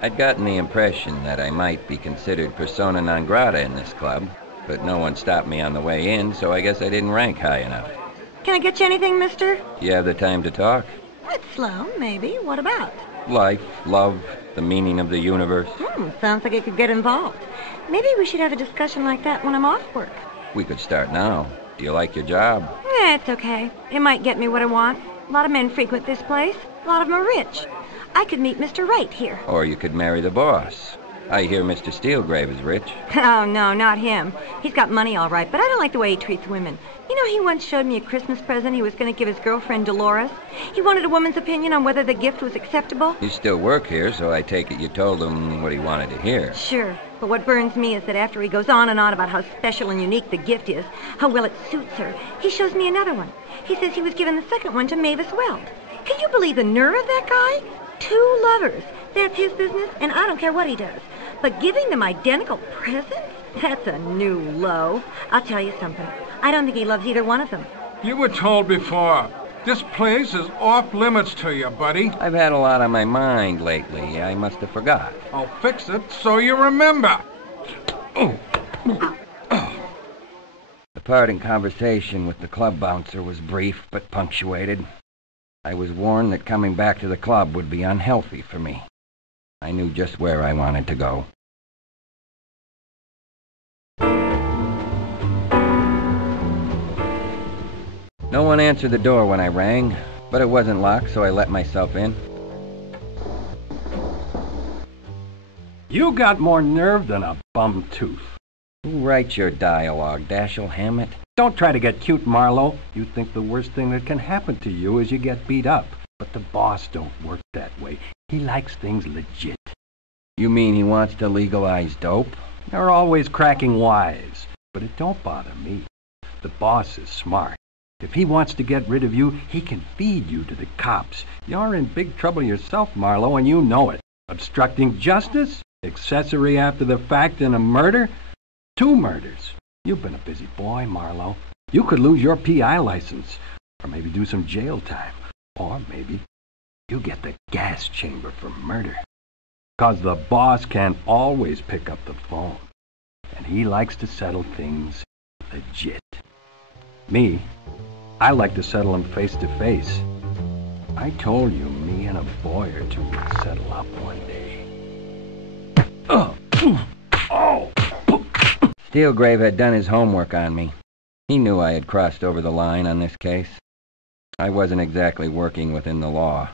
I'd gotten the impression that I might be considered persona non grata in this club, but no one stopped me on the way in, so I guess I didn't rank high enough. Can I get you anything, mister? You have the time to talk? It's slow, maybe. What about? Life, love, the meaning of the universe. Sounds like it could get involved. Maybe we should have a discussion like that when I'm off work. We could start now. Do you like your job? It's okay. It might get me what I want. A lot of men frequent this place. A lot of them are rich. I could meet Mr. Right here. Or you could marry the boss. I hear Mr. Steelgrave is rich. Oh, no, not him. He's got money all right, but I don't like the way he treats women. You know, he once showed me a Christmas present he was going to give his girlfriend Dolores. He wanted a woman's opinion on whether the gift was acceptable. You still work here, so I take it you told him what he wanted to hear. Sure, but what burns me is that after he goes on and on about how special and unique the gift is, how well it suits her, he shows me another one. He says he was given the second one to Mavis Weld. Can you believe the nerve of that guy? 2 lovers. That's his business, and I don't care what he does. But giving them identical presents? That's a new low. I'll tell you something. I don't think he loves either one of them. You were told before. This place is off limits to you, buddy. I've had a lot on my mind lately. I must have forgot. I'll fix it so you remember. The parting conversation with the club bouncer was brief but punctuated. I was warned that coming back to the club would be unhealthy for me. I knew just where I wanted to go. No one answered the door when I rang, but it wasn't locked, so I let myself in. You got more nerve than a bum tooth. Who writes your dialogue, Dashiell Hammett? Don't try to get cute, Marlowe. You think the worst thing that can happen to you is you get beat up. But the boss don't work that way. He likes things legit. You mean he wants to legalize dope? They're always cracking wise, but it don't bother me. The boss is smart. If he wants to get rid of you, he can feed you to the cops. You're in big trouble yourself, Marlowe, and you know it. Obstructing justice, accessory after the fact, and a murder? 2 murders. You've been a busy boy, Marlowe. You could lose your PI license, or maybe do some jail time, or maybe you get the gas chamber for murder. 'Cause the boss can't always pick up the phone, and he likes to settle things legit. Me, I like to settle them face to face. I told you me and a boy or two would settle up one day. Steelgrave had done his homework on me. He knew I had crossed over the line on this case. I wasn't exactly working within the law.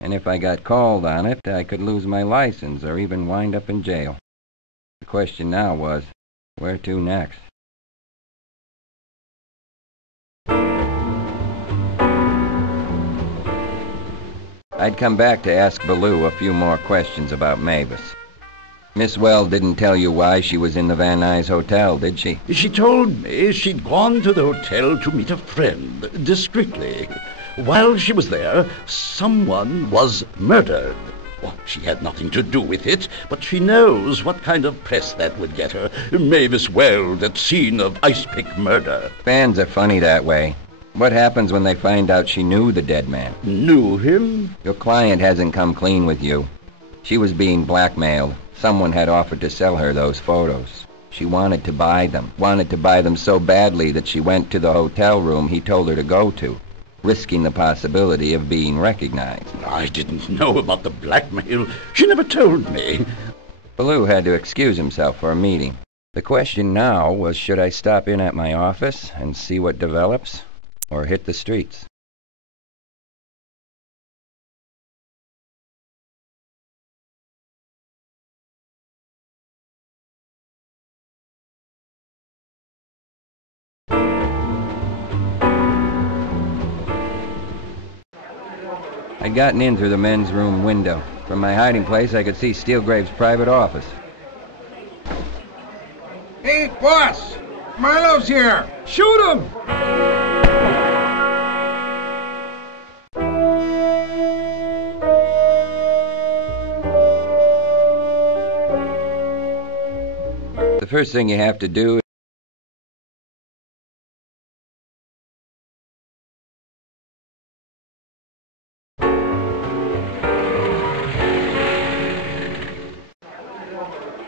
And if I got called on it, I could lose my license or even wind up in jail. The question now was, where to next? I'd come back to ask Baloo a few more questions about Mavis. Miss Weld didn't tell you why she was in the Van Nuys Hotel, did she? She told me she'd gone to the hotel to meet a friend, discreetly. While she was there, someone was murdered. Well, she had nothing to do with it, but she knows what kind of press that would get her. Mavis Weld at scene of ice pick murder. Fans are funny that way. What happens when they find out she knew the dead man? Knew him? Your client hasn't come clean with you. She was being blackmailed. Someone had offered to sell her those photos. She wanted to buy them so badly that she went to the hotel room he told her to go to, risking the possibility of being recognized. I didn't know about the blackmail. She never told me. Baloo had to excuse himself for a meeting. The question now was, should I stop in at my office and see what develops, or hit the streets? I'd gotten in through the men's room window. From my hiding place, I could see Steelgrave's private office. Hey, boss! Marlowe's here! Shoot him! The first thing you have to do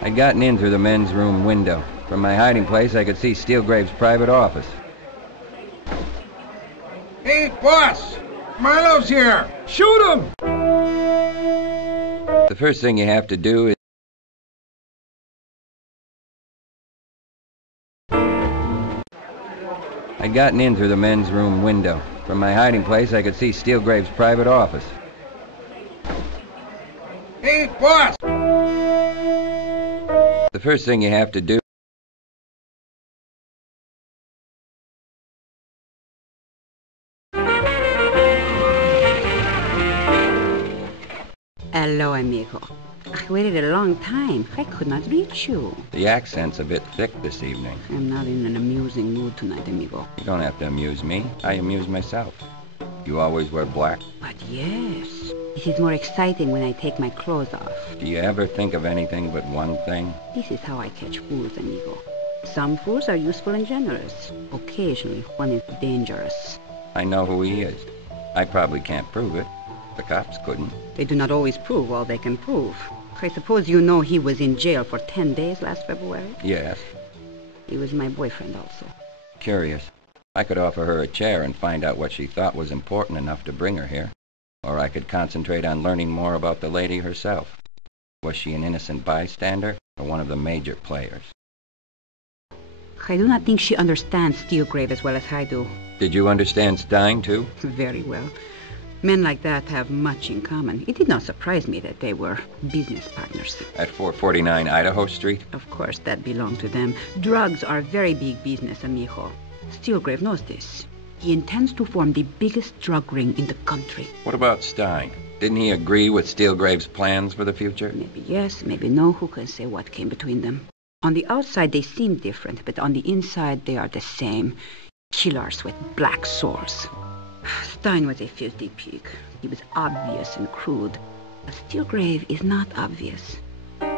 I'd gotten in through the men's room window. From my hiding place, I could see Steelgrave's private office. Hey, boss! Marlowe's here! Shoot him! The first thing you have to do is... I'd gotten in through the men's room window. From my hiding place, I could see Steelgrave's private office. Hey, boss! The first thing you have to do... Hello, amigo. I waited a long time. I could not reach you. The accent's a bit thick this evening. I'm not in an amusing mood tonight, amigo. You don't have to amuse me. I amuse myself. You always wear black. But yes, this is more exciting when I take my clothes off. Do you ever think of anything but one thing? This is how I catch fools, amigo. Some fools are useful and generous. Occasionally, one is dangerous. I know who he is. I probably can't prove it. The cops couldn't. They do not always prove all they can prove. I suppose you know he was in jail for 10 days last February? Yes. He was my boyfriend also. Curious. I could offer her a chair and find out what she thought was important enough to bring her here. Or I could concentrate on learning more about the lady herself. Was she an innocent bystander or one of the major players? I do not think she understands Steelgrave as well as I do. Did you understand Stein, too? Very well. Men like that have much in common. It did not surprise me that they were business partners. At 449 Idaho Street? Of course, that belonged to them. Drugs are very big business, amigo. Steelgrave knows this. He intends to form the biggest drug ring in the country. What about Stein? Didn't he agree with Steelgrave's plans for the future? Maybe yes, maybe no. Who can say what came between them? On the outside, they seem different, but on the inside, they are the same. Killers with black sores. Stein was a filthy pig. He was obvious and crude. But Steelgrave is not obvious.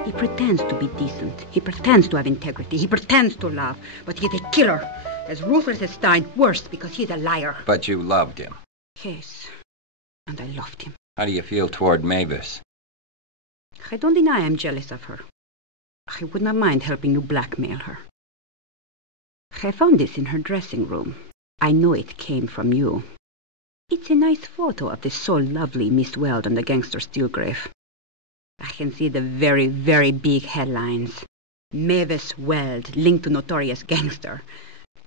He pretends to be decent. He pretends to have integrity. He pretends to love. But he is a killer. As ruthless as Stein, worse because he is a liar. But you loved him. Yes. And I loved him. How do you feel toward Mavis? I don't deny I'm jealous of her. I would not mind helping you blackmail her. I found this in her dressing room. I know it came from you. It's a nice photo of the so lovely Miss Weld and the gangster Steelgrave. I can see the very, very big headlines. Mavis Weld, linked to notorious gangster.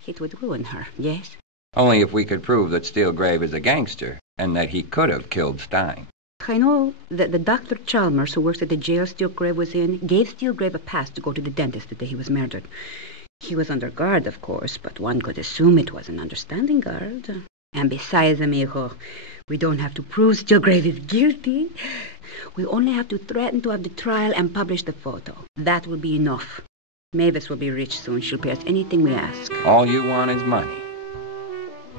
It would ruin her, yes? Only if we could prove that Steelgrave is a gangster and that he could have killed Stein. I know that the Dr. Chalmers, who works at the jail Steelgrave was in, gave Steelgrave a pass to go to the dentist the day he was murdered. He was under guard, of course, but one could assume it was an understanding guard. And besides, amigo, we don't have to prove Steelgrave is guilty. We only have to threaten to have the trial and publish the photo. That will be enough. Mavis will be rich soon. She'll pay us anything we ask. All you want is money.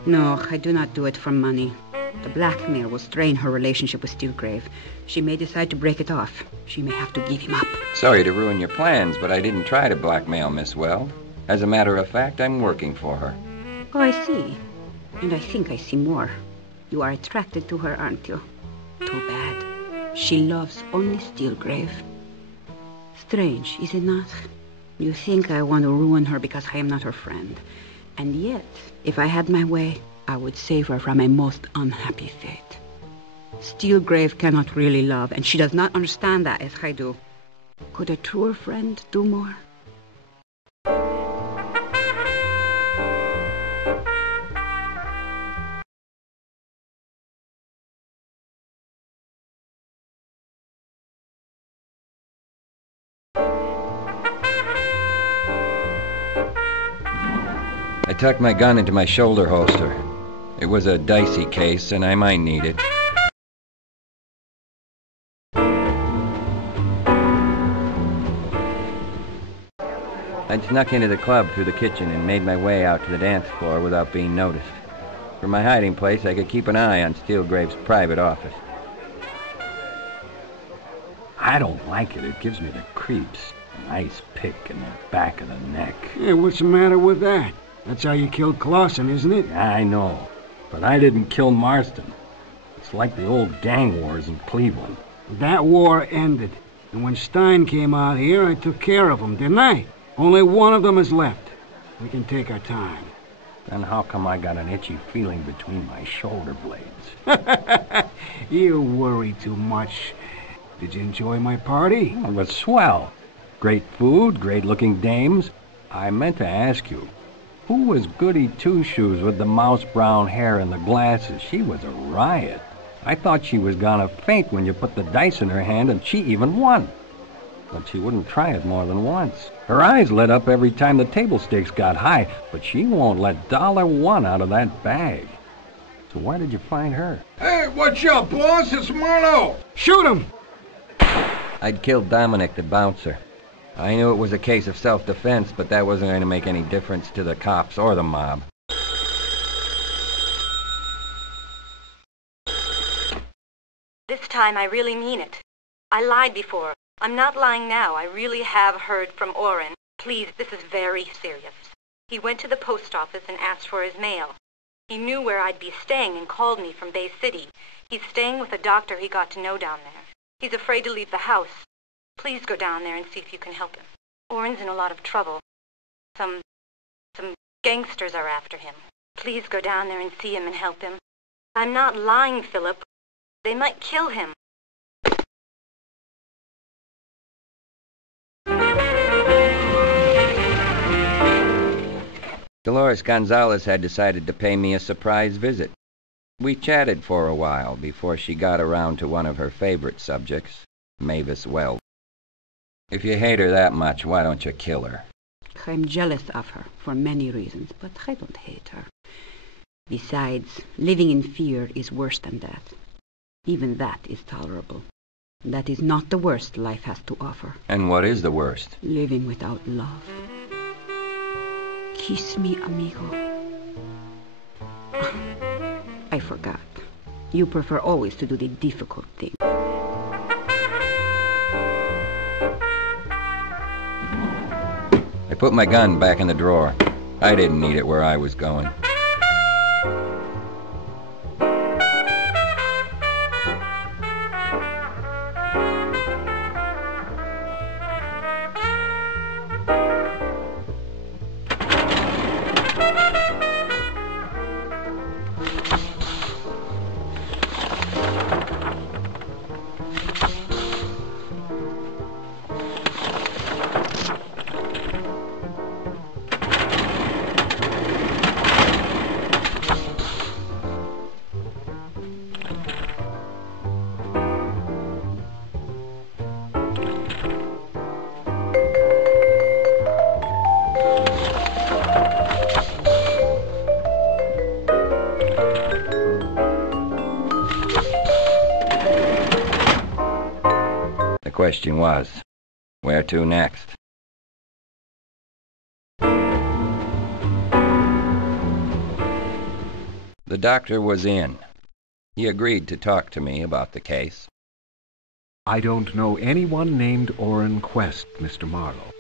No, I do not do it for money. The blackmail will strain her relationship with Steelgrave. She may decide to break it off. She may have to give him up. Sorry to ruin your plans, but I didn't try to blackmail Miss Weld. As a matter of fact, I'm working for her. Oh, I see. And I think I see more. You are attracted to her, aren't you? Too bad. She loves only Steelgrave. Strange, is it not? You think I want to ruin her because I am not her friend. And yet, if I had my way, I would save her from a most unhappy fate. Steelgrave cannot really love, and she does not understand that as I do. Could a truer friend do more? I tucked my gun into my shoulder holster. It was a dicey case, and I might need it. I'd snuck into the club through the kitchen and made my way out to the dance floor without being noticed. From my hiding place, I could keep an eye on Steelgrave's private office. I don't like it. It gives me the creeps. A nice pick in the back of the neck. Yeah, what's the matter with that? That's how you killed Clausen, isn't it? Yeah, I know. But I didn't kill Marston. It's like the old gang wars in Cleveland. That war ended. And when Stein came out here, I took care of him, didn't I? Only one of them is left. We can take our time. Then how come I got an itchy feeling between my shoulder blades? You worry too much. Did you enjoy my party? It was swell. Great food, great-looking dames. I meant to ask you, who was Goody Two-Shoes with the mouse-brown hair and the glasses? She was a riot. I thought she was gonna faint when you put the dice in her hand, and she even won. But she wouldn't try it more than once. Her eyes lit up every time the table stakes got high, but she won't let $1 out of that bag. So where did you find her? Hey, what's up, boss? It's Marlowe. Shoot him! I'd killed Dominic, the bouncer. I knew it was a case of self-defense, but that wasn't going to make any difference to the cops or the mob. This time I really mean it. I lied before. I'm not lying now. I really have heard from Orrin. Please, this is very serious. He went to the post office and asked for his mail. He knew where I'd be staying and called me from Bay City. He's staying with a doctor he got to know down there. He's afraid to leave the house. Please go down there and see if you can help him. Orrin's in a lot of trouble. Some gangsters are after him. Please go down there and see him and help him. I'm not lying, Philip. They might kill him. Dolores Gonzalez had decided to pay me a surprise visit. We chatted for a while before she got around to one of her favorite subjects, Mavis Weld. If you hate her that much, why don't you kill her? I'm jealous of her for many reasons, but I don't hate her. Besides, living in fear is worse than that. Even that is tolerable. That is not the worst life has to offer. And what is the worst? Living without love. Kiss me, amigo. I forgot. You prefer always to do the difficult thing. I put my gun back in the drawer. I didn't need it where I was going. The question was, where to next? The doctor was in. He agreed to talk to me about the case. I don't know anyone named Orrin Quest, Mr. Marlowe.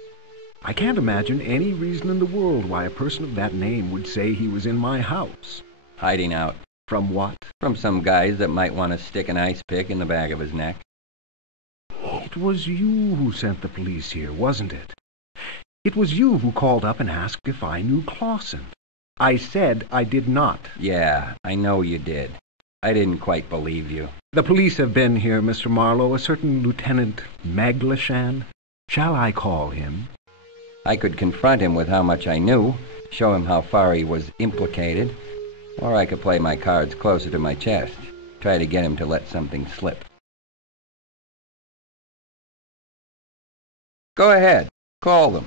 I can't imagine any reason in the world why a person of that name would say he was in my house. Hiding out. From what? From some guys that might want to stick an ice pick in the back of his neck. It was you who sent the police here, wasn't it? It was you who called up and asked if I knew Clausen. I said I did not. Yeah, I know you did. I didn't quite believe you. The police have been here, Mr. Marlowe, a certain Lieutenant Maglashan. Shall I call him? I could confront him with how much I knew, show him how far he was implicated, or I could play my cards closer to my chest, try to get him to let something slip. Go ahead, call them.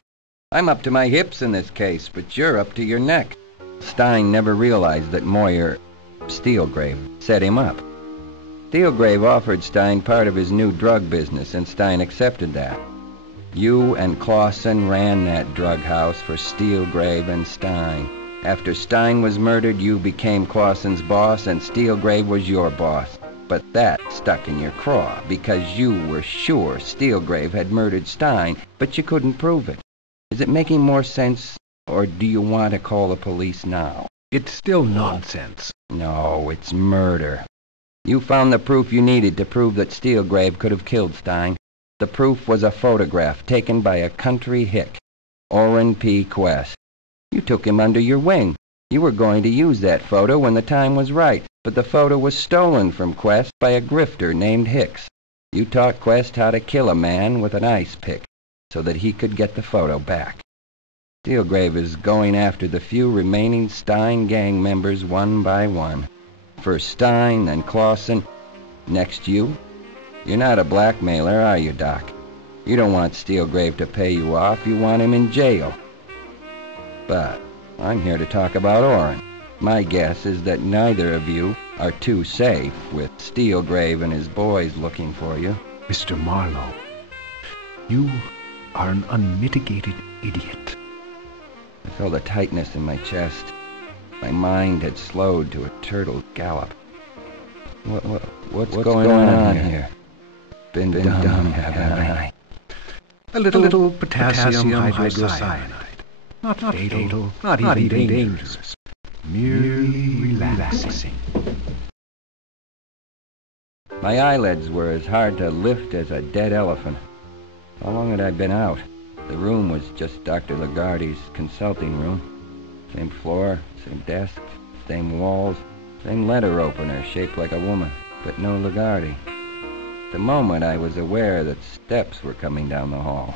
I'm up to my hips in this case, but you're up to your neck. Stein never realized that Moyer, Steelgrave, set him up. Steelgrave offered Stein part of his new drug business, and Stein accepted that. You and Clausen ran that drug house for Steelgrave and Stein. After Stein was murdered, you became Clausen's boss, and Steelgrave was your boss. But that stuck in your craw, because you were sure Steelgrave had murdered Stein, but you couldn't prove it. Is it making more sense, or do you want to call the police now? It's still nonsense. No, it's murder. You found the proof you needed to prove that Steelgrave could have killed Stein. The proof was a photograph taken by a country hick, Orrin P. Quest. You took him under your wing. You were going to use that photo when the time was right, but the photo was stolen from Quest by a grifter named Hicks. You taught Quest how to kill a man with an ice pick so that he could get the photo back. Steelgrave is going after the few remaining Stein gang members one by one. First Stein, then Clausen, next you. You're not a blackmailer, are you, Doc? You don't want Steelgrave to pay you off. You want him in jail. But I'm here to talk about Orrin. My guess is that neither of you are too safe with Steelgrave and his boys looking for you. Mr. Marlowe, you are an unmitigated idiot. I felt a tightness in my chest. My mind had slowed to a turtle gallop. What's going on here? Been dumb, haven't I? A little potassium hydrocyanide. Not fatal, not even dangerous. Merely relaxing. My eyelids were as hard to lift as a dead elephant. How long had I been out? The room was just Dr. Lagarde's consulting room. Same floor, same desk, same walls, same letter opener shaped like a woman, but no Lagarde. The moment I was aware that steps were coming down the hall.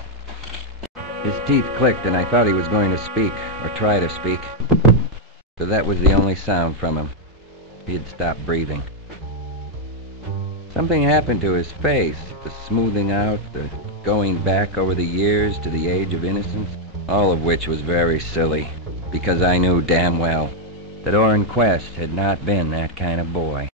His teeth clicked and I thought he was going to speak, or try to speak. So that was the only sound from him. He had stopped breathing. Something happened to his face, the smoothing out, the going back over the years to the age of innocence, all of which was very silly, because I knew damn well that Orrin Quest had not been that kind of boy.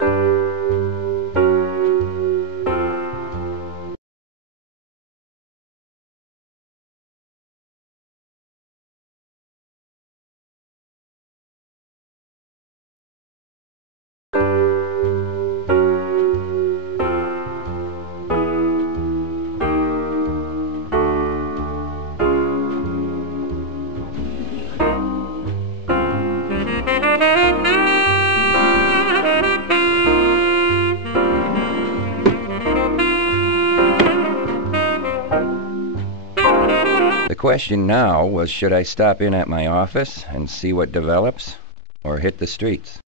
The question now was, should I stop in at my office and see what develops, or hit the streets?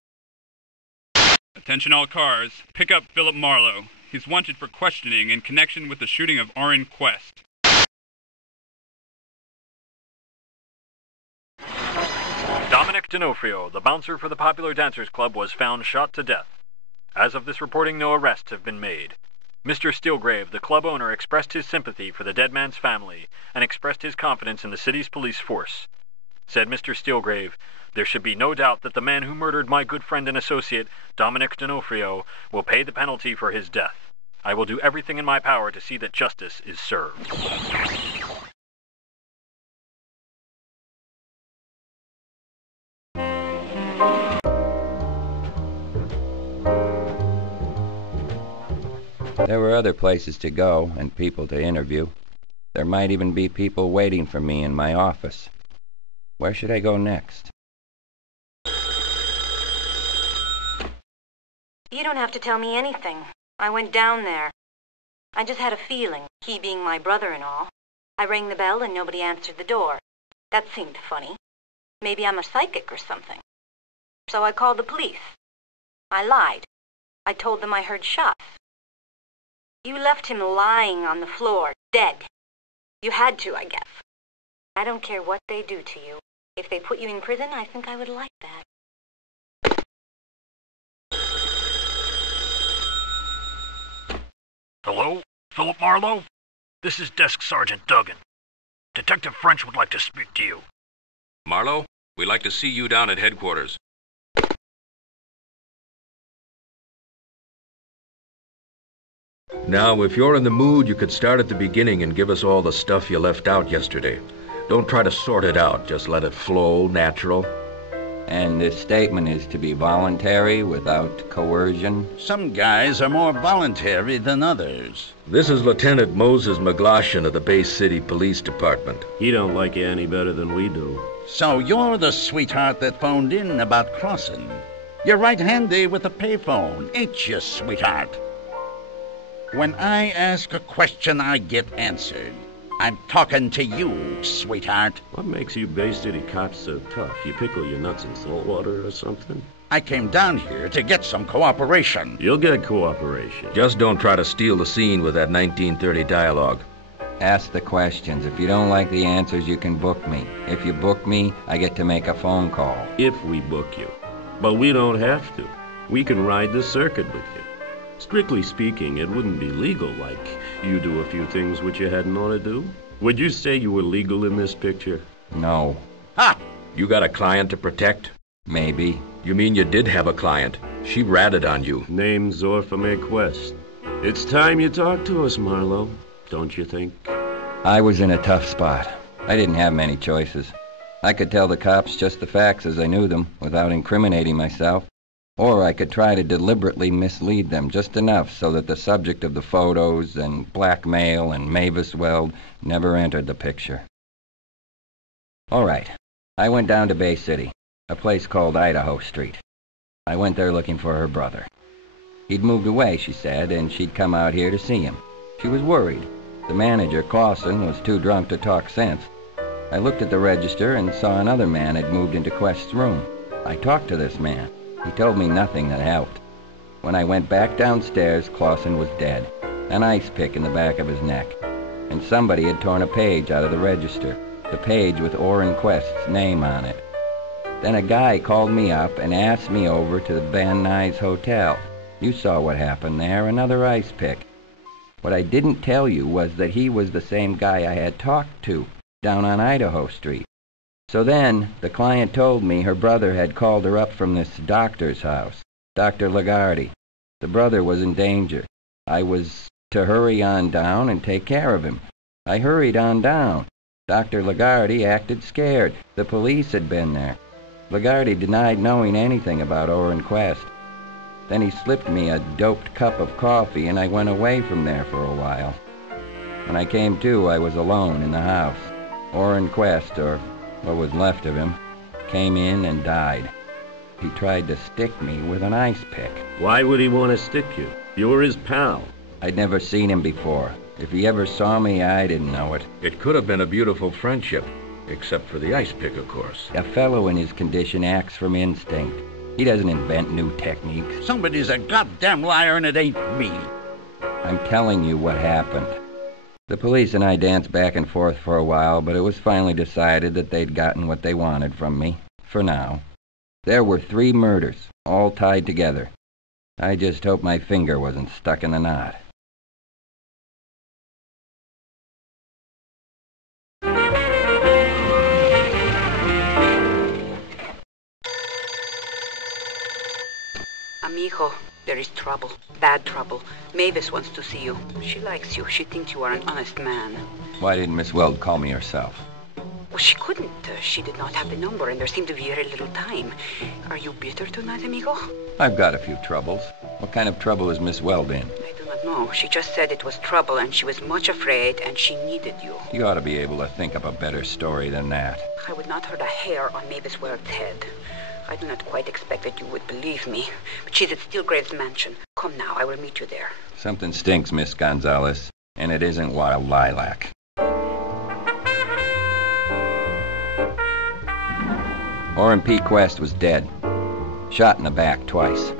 Attention all cars. Pick up Philip Marlowe. He's wanted for questioning in connection with the shooting of Orrin Quest. Dominic D'Onofrio, the bouncer for the Popular Dancers Club, was found shot to death. As of this reporting, no arrests have been made. Mr. Steelgrave, the club owner, expressed his sympathy for the dead man's family and expressed his confidence in the city's police force. Said Mr. Steelgrave, "There should be no doubt that the man who murdered my good friend and associate, Dominic D'Onofrio, will pay the penalty for his death. I will do everything in my power to see that justice is served." There were other places to go and people to interview. There might even be people waiting for me in my office. Where should I go next? You don't have to tell me anything. I went down there. I just had a feeling, he being my brother and all. I rang the bell and nobody answered the door. That seemed funny. Maybe I'm a psychic or something. So I called the police. I lied. I told them I heard shots. You left him lying on the floor, dead. You had to, I guess. I don't care what they do to you. If they put you in prison, I think I would like that. Hello? Philip Marlowe? This is Desk Sergeant Duggan. Detective French would like to speak to you. Marlowe, we'd like to see you down at headquarters. Now, if you're in the mood, you could start at the beginning and give us all the stuff you left out yesterday. Don't try to sort it out, just let it flow natural. And this statement is to be voluntary, without coercion? Some guys are more voluntary than others. This is Lieutenant Moses McGloshin of the Bay City Police Department. He don't like you any better than we do. So you're the sweetheart that phoned in about crossing. You're right handy with a payphone, ain't you, sweetheart? When I ask a question, I get answered. I'm talking to you, sweetheart. What makes you Bay City cops so tough? You pickle your nuts in salt water or something? I came down here to get some cooperation. You'll get cooperation. Just don't try to steal the scene with that 1930 dialogue. Ask the questions. If you don't like the answers, you can book me. If you book me, I get to make a phone call. If we book you. But we don't have to. We can ride the circuit with you. Strictly speaking, it wouldn't be legal, like you do a few things which you hadn't ought to do. Would you say you were legal in this picture? No. Ha! You got a client to protect? Maybe. You mean you did have a client? She ratted on you. Name's Orpha Quest. It's time you talk to us, Marlowe, don't you think? I was in a tough spot. I didn't have many choices. I could tell the cops just the facts as I knew them, without incriminating myself. Or I could try to deliberately mislead them just enough so that the subject of the photos and blackmail and Mavis Weld never entered the picture. All right. I went down to Bay City, a place called Idaho Street. I went there looking for her brother. He'd moved away, she said, and she'd come out here to see him. She was worried. The manager, Clausen, was too drunk to talk sense. I looked at the register and saw another man had moved into Quest's room. I talked to this man. He told me nothing that helped. When I went back downstairs, Clausen was dead, an ice pick in the back of his neck, and somebody had torn a page out of the register, the page with Orrin Quest's name on it. Then a guy called me up and asked me over to the Van Nuys Hotel. You saw what happened there, another ice pick. What I didn't tell you was that he was the same guy I had talked to down on Idaho Street. So then, the client told me her brother had called her up from this doctor's house, Dr. Lagarde. The brother was in danger. I was to hurry on down and take care of him. I hurried on down. Dr. Lagarde acted scared. The police had been there. Lagarde denied knowing anything about Orrin Quest. Then he slipped me a doped cup of coffee, and I went away from there for a while. When I came to, I was alone in the house. Orrin Quest, or what was left of him, came in and died. He tried to stick me with an ice pick. Why would he want to stick you? You were his pal. I'd never seen him before. If he ever saw me, I didn't know it. It could have been a beautiful friendship, except for the ice pick, of course. A fellow in his condition acts from instinct. He doesn't invent new techniques. Somebody's a goddamn liar, and it ain't me. I'm telling you what happened. The police and I danced back and forth for a while, but it was finally decided that they'd gotten what they wanted from me, for now. There were 3 murders, all tied together. I just hope my finger wasn't stuck in the knot. Amigo, there is trouble. Bad trouble. Mavis wants to see you. She likes you. She thinks you are an honest man. Why didn't Miss Weld call me herself? Well, she couldn't. She did not have the number, and there seemed to be very little time. Are you bitter tonight, amigo? I've got a few troubles. What kind of trouble is Miss Weld in? I do not know. She just said it was trouble, and she was much afraid, and she needed you. You ought to be able to think up a better story than that. I would not hurt a hair on Mavis Weld's head. I do not quite expect that you would believe me, but she's at Steelgrave's mansion. Come now, I will meet you there. Something stinks, Miss Gonzalez, and it isn't wild lilac. Orrin P. Quest was dead. Shot in the back twice.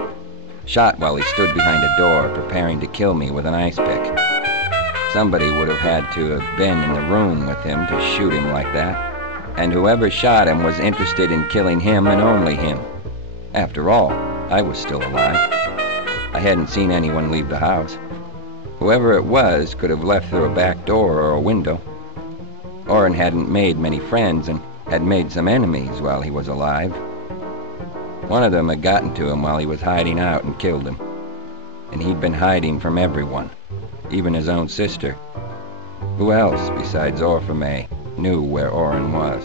Shot while he stood behind a door preparing to kill me with an ice pick. Somebody would have had to have been in the room with him to shoot him like that. And whoever shot him was interested in killing him and only him. After all, I was still alive. I hadn't seen anyone leave the house. Whoever it was could have left through a back door or a window. Orrin hadn't made many friends and had made some enemies while he was alive. One of them had gotten to him while he was hiding out and killed him. And he'd been hiding from everyone, even his own sister. Who else, besides Orpha May, knew where Orrin was?